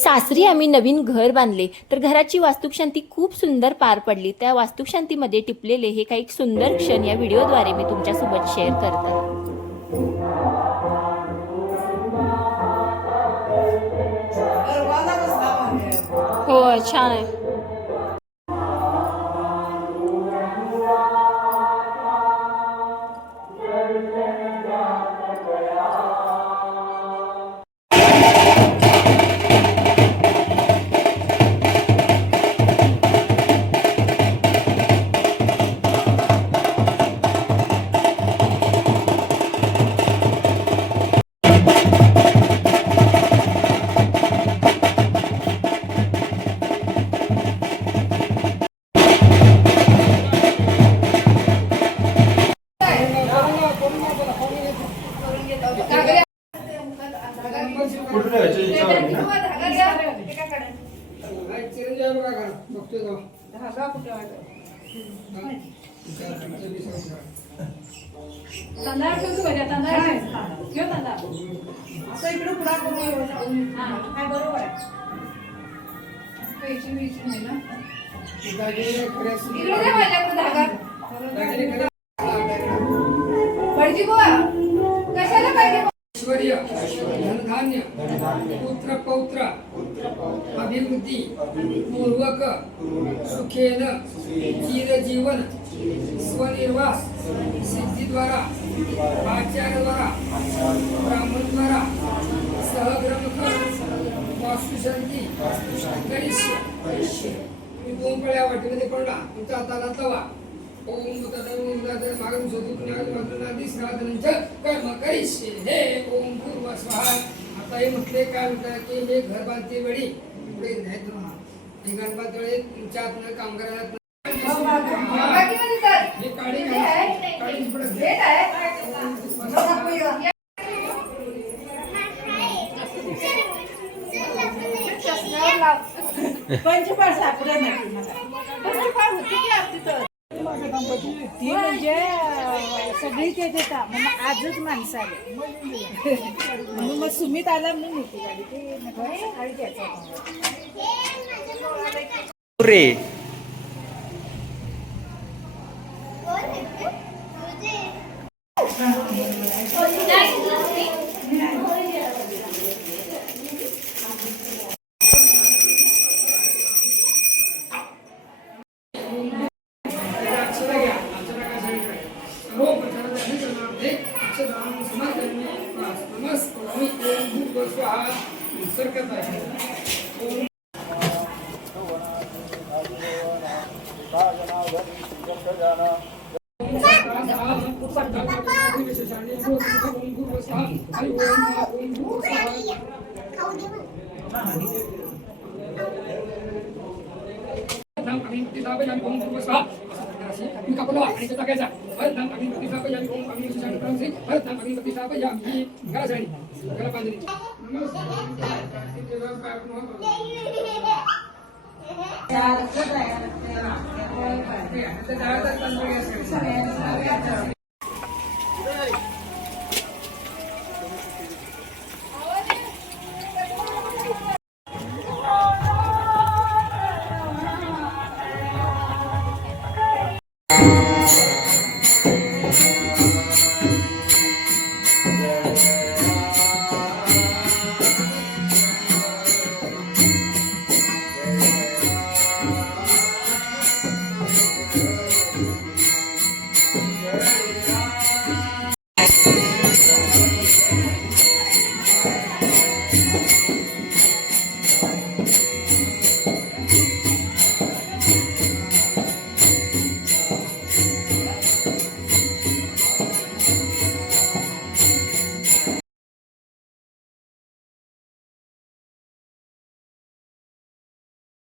सासरी आम्ही नवीन घर बांधले तर घराची वास्तुशांती खूप सुंदर पार पडली। त्या वास्तुशांतीमध्ये टिपलेले हे काही सुंदर क्षण या व्हिडिओद्वारे मी तुमच्यासोबत शेअर करते। हो, छान आहे। धनधान्य पुत्र पौत्र अभिवृद्धी पूर्वक सुखेन चिरजीवन स्वनिर्वास सिद्धीद्वारा आचार्यद्वारा ब्राह्मणद्वारा सहग्रमख वास्तुशांती करिष्ये। मी दोन पळ्या वाटीमध्ये पडला तुमचा हाताला तवा ओम तदनुदादर मागं सोतुण्यात मात्रनादी श्राद्धनंच कर्म करिष्ये। हे ओम पूर्व स्वाहा। आता हे म्हटले काय म्हणतात की हे घर बांधते वेळी पुढे नाही तुम्हा हे गणपती वेळी तुमच्या हातनं कामगारात हे काढी काढी पडत पंचपाळ सापडा नाही पंचपाळ होती की आपली तर ती म्हणजे सगळीच येते का मग आजच माणसं आले म्हणून मग सुमित आला म्हणून होती गाडी ते सकाळी द्यायचं रे नमस्कार